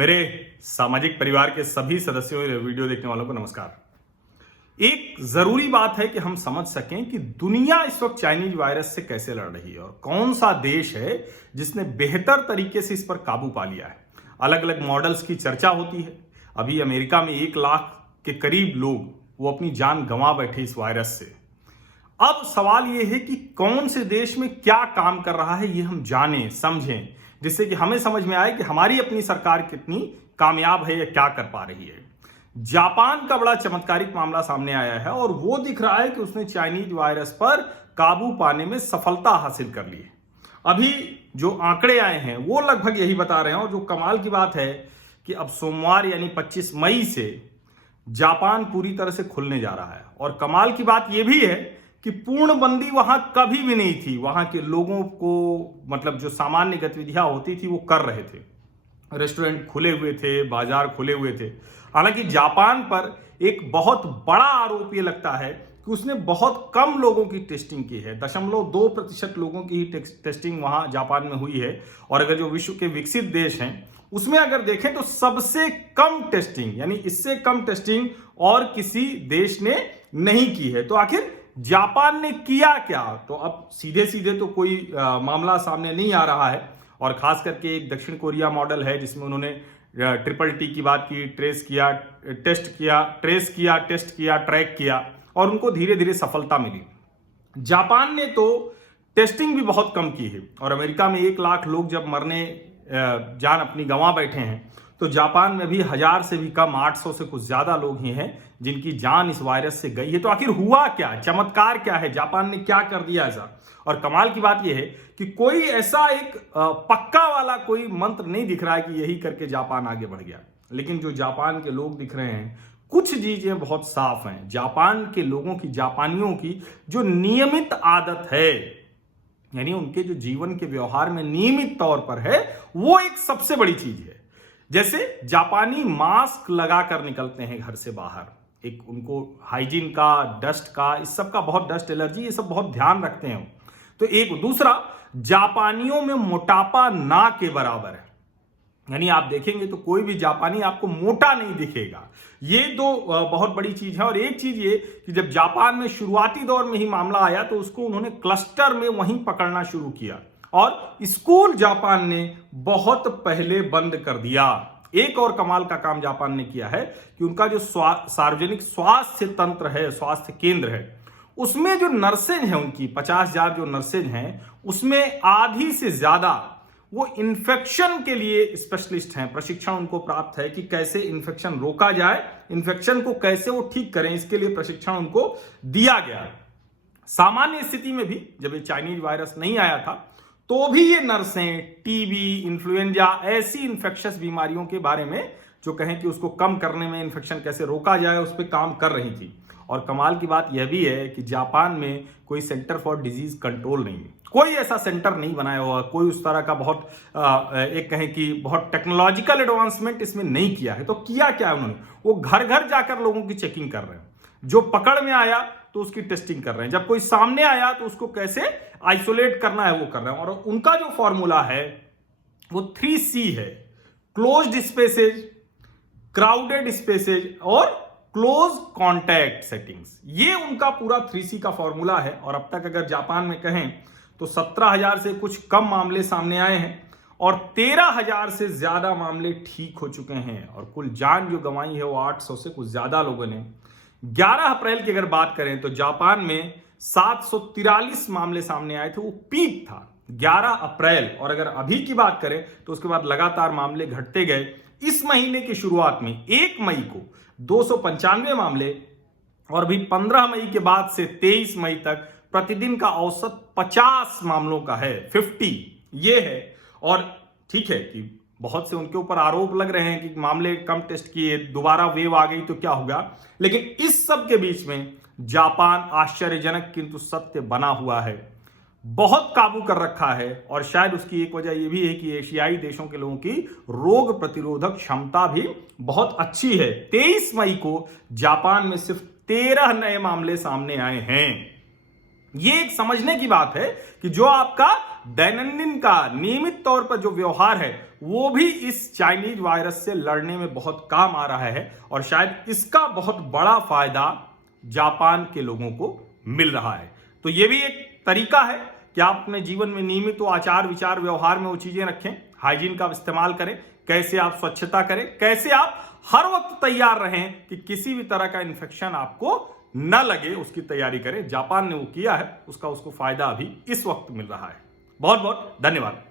मेरे सामाजिक परिवार के सभी सदस्यों वीडियो देखने वालों को नमस्कार। एक जरूरी बात है कि हम समझ सकें कि दुनिया इस वक्त चाइनीज वायरस से कैसे लड़ रही है और कौन सा देश है जिसने बेहतर तरीके से इस पर काबू पा लिया है। अलग अलग मॉडल्स की चर्चा होती है। अभी अमेरिका में 1 लाख के करीब लोग वो अपनी जान गंवा बैठे इस वायरस से। अब सवाल यह है कि कौन से देश में क्या काम कर रहा है, ये हम जानें समझें, जिससे कि हमें समझ में आए कि हमारी अपनी सरकार कितनी कामयाब है या क्या कर पा रही है। जापान का बड़ा चमत्कारिक मामला सामने आया है और वो दिख रहा है कि उसने चाइनीज वायरस पर काबू पाने में सफलता हासिल कर ली है। अभी जो आंकड़े आए हैं वो लगभग यही बता रहे हैं। और जो कमाल की बात है कि अब सोमवार यानी 25 मई से जापान पूरी तरह से खुलने जा रहा है। और कमाल की बात यह भी है कि पूर्णबंदी वहां कभी भी नहीं थी। वहां के लोगों को मतलब जो सामान्य गतिविधियां होती थी वो कर रहे थे। रेस्टोरेंट खुले हुए थे, बाजार खुले हुए थे। हालांकि जापान पर एक बहुत बड़ा आरोप ये लगता है कि उसने बहुत कम लोगों की टेस्टिंग की है। 0.2% लोगों की ही टेस्टिंग वहां जापान में हुई है। और अगर जो विश्व के विकसित देश हैं उसमें अगर देखें तो सबसे कम टेस्टिंग, यानी इससे कम टेस्टिंग और किसी देश ने नहीं की है। तो आखिर जापान ने किया क्या? तो अब सीधे सीधे तो कोई मामला सामने नहीं आ रहा है। और खास करके एक दक्षिण कोरिया मॉडल है जिसमें उन्होंने TTT की बात की, ट्रेस किया, टेस्ट किया, ट्रेस किया, टेस्ट किया, ट्रैक किया और उनको धीरे धीरे सफलता मिली। जापान ने तो टेस्टिंग भी बहुत कम की है। और अमेरिका में 1 लाख लोग जब मरने जान अपनी गंवा बैठे हैं तो जापान में भी 1000 से भी कम, 800 से कुछ ज्यादा लोग ही हैं जिनकी जान इस वायरस से गई है। तो आखिर हुआ क्या, चमत्कार क्या है, जापान ने क्या कर दिया ऐसा? और कमाल की बात यह है कि कोई ऐसा एक पक्का वाला कोई मंत्र नहीं दिख रहा है कि यही करके जापान आगे बढ़ गया। लेकिन जो जापान के लोग दिख रहे हैं, कुछ चीजें बहुत साफ हैं। जापान के लोगों की, जापानियों की जो नियमित आदत है, यानी उनके जो जीवन के व्यवहार में नियमित तौर पर है, वो एक सबसे बड़ी चीज है। जैसे जापानी मास्क लगाकर निकलते हैं घर से बाहर। एक उनको हाइजीन का, डस्ट का, इस सब का बहुत, डस्ट एलर्जी, ये सब बहुत ध्यान रखते हैं। तो एक दूसरा, जापानियों में मोटापा ना के बराबर है। यानी आप देखेंगे तो कोई भी जापानी आपको मोटा नहीं दिखेगा। ये दो बहुत बड़ी चीज है। और एक चीज ये कि जब जापान में शुरुआती दौर में ही मामला आया तो उसको उन्होंने क्लस्टर में वहीं पकड़ना शुरू किया और स्कूल जापान ने बहुत पहले बंद कर दिया। एक और कमाल का काम जापान ने किया है कि उनका जो सार्वजनिक स्वास्थ्य तंत्र है, स्वास्थ्य केंद्र है, उसमें जो नर्सेज हैं, उनकी 50,000 जो नर्सेज हैं, उसमें आधी से ज्यादा वो इन्फेक्शन के लिए स्पेशलिस्ट हैं। प्रशिक्षण उनको प्राप्त है कि कैसे इन्फेक्शन रोका जाए, इन्फेक्शन को कैसे वो ठीक करें, इसके लिए प्रशिक्षण उनको दिया गया। सामान्य स्थिति में भी जब ये चाइनीज वायरस नहीं आया था तो भी ये नर्सें टीबी, इन्फ्लुएंजा, ऐसी इन्फेक्शियस बीमारियों के बारे में जो कहें कि उसको कम करने में, इन्फेक्शन कैसे रोका जाए, उस पर काम कर रही थी। और कमाल की बात यह भी है कि जापान में कोई सेंटर फॉर डिजीज कंट्रोल नहीं है। कोई ऐसा सेंटर नहीं बनाया हुआ, कोई उस तरह का बहुत एक कहें कि बहुत टेक्नोलॉजिकल एडवांसमेंट इसमें नहीं किया है। तो किया क्या उन्होंने? वो घर घर जाकर लोगों की चेकिंग कर रहे हैं। जो पकड़ में आया तो उसकी टेस्टिंग कर रहे हैं, जब कोई सामने आया तो उसको कैसे आइसोलेट करना है वो कर रहे हैं। और उनका जो फॉर्मूला है वो 3C है: क्लोज्ड स्पेसेज, क्राउडेड स्पेसेज और क्लोज कॉन्टैक्ट सेटिंग्स। ये उनका पूरा 3C का फॉर्मूला है। और अब तक अगर जापान में कहें तो 17,000 से कुछ कम मामले सामने आए हैं और 13,000 से ज्यादा मामले ठीक हो चुके हैं। और कुल जान जो गंवाई है वो 800 से कुछ ज्यादा लोगों ने। 11 अप्रैल की अगर बात करें तो जापान में 743 मामले सामने आए थे, वो पीक था 11 अप्रैल। और अगर अभी की बात करें तो उसके बाद लगातार मामले घटते गए। इस महीने की शुरुआत में 1 मई को 295 मामले और अभी 15 मई के बाद से 23 मई तक प्रतिदिन का औसत 50 मामलों का है, 50 ये है। और ठीक है कि बहुत से उनके ऊपर आरोप लग रहे हैं कि मामले कम टेस्ट किए, दोबारा वेव आ गई तो क्या होगा। लेकिन इस सब के बीच में जापान आश्चर्यजनक किंतु सत्य बना हुआ है, बहुत काबू कर रखा है। और शायद उसकी एक वजह यह भी है कि एशियाई देशों के लोगों की रोग प्रतिरोधक क्षमता भी बहुत अच्छी है। 23 मई को जापान में सिर्फ 13 नए मामले सामने आए हैं। ये एक समझने की बात है कि जो आपका दैनंदिन का नियमित तौर पर जो व्यवहार है वो भी इस चाइनीज वायरस से लड़ने में बहुत काम आ रहा है और शायद इसका बहुत बड़ा फायदा जापान के लोगों को मिल रहा है। तो ये भी एक तरीका है कि आप अपने जीवन में नियमित तो आचार विचार व्यवहार में वो चीजें रखें, हाइजीन का इस्तेमाल करें, कैसे आप स्वच्छता करें, कैसे आप हर वक्त तैयार रहें कि किसी भी तरह का इन्फेक्शन आपको न लगे, उसकी तैयारी करें। जापान ने वो किया है, उसको फायदा अभी इस वक्त मिल रहा है। बहुत बहुत धन्यवाद।